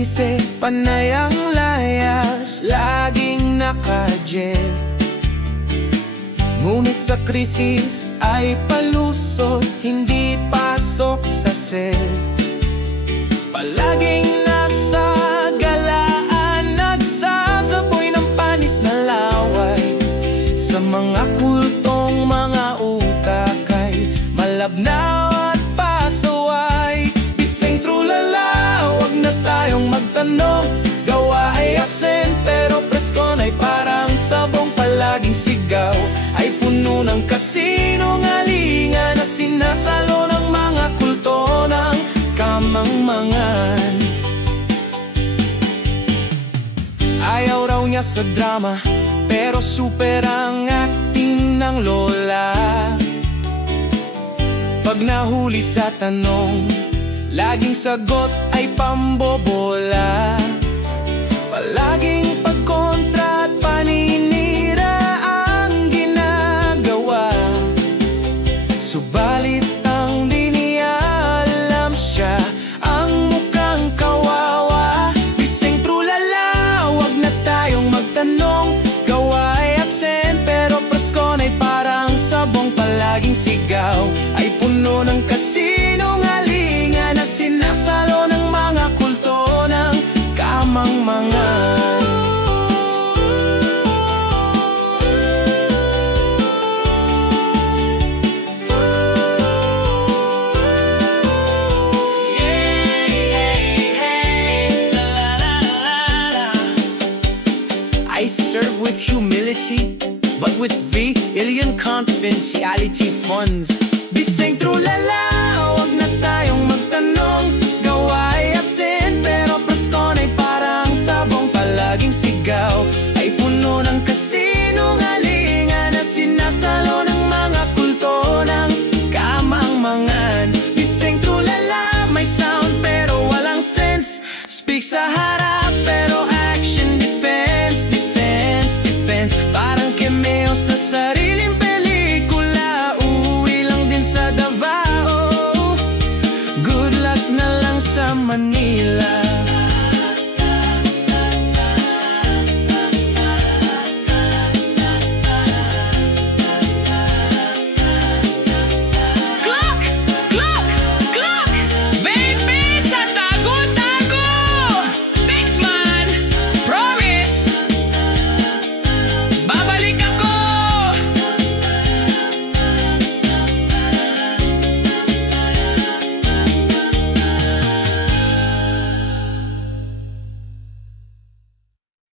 bise, panay ang layas, laging naka-jet. Ngunit sa krisis ay palusot, hindi pasok sa set. Palaging nasa galaan, nagsasaboy ng panis na laway. Sa mga kultong mga utak ay malabnaw at pasaway. Bising trulala, wag na tayong magtanong. Gawa ay absent pero preskon ay parang sabong. Palaging sigaw ay puno ng kasinungalingan na sinasalo ng mga kulto ng kamangmangan. Ayaw raw niya sa drama, pero super ang acting ng lola. Pag nahuli sa tanong, laging sagot ay pambobola. Palaging pagkontra at paninira ang ginagawa. Subalit ang di niya alam, siya ang mukhang kawawa. Bising trulala, wag na tayong magtanong. Gawa ay absent pero preskon ay parang sabong. Palaging sigaw ay puno ng kasinungalingan na sinasalo ng mga kulto ng kamangmangan. I serve with humility, but with alien confidentiality funds. Bising trulala, wag na tayong magtanong. Gawa ay absent pero preskon ay parang sabong. Palaging sigaw ay puno ng kasinungalingan na sinasalo ng mga kulto ng kamangmangan. Bising trulala, may sound pero walang sense. Speak sa harap pero action defense, defense, defense. Parang cameo sa sariling pelikula. Uwi lang din sa Davao, good luck na lang sa Manila.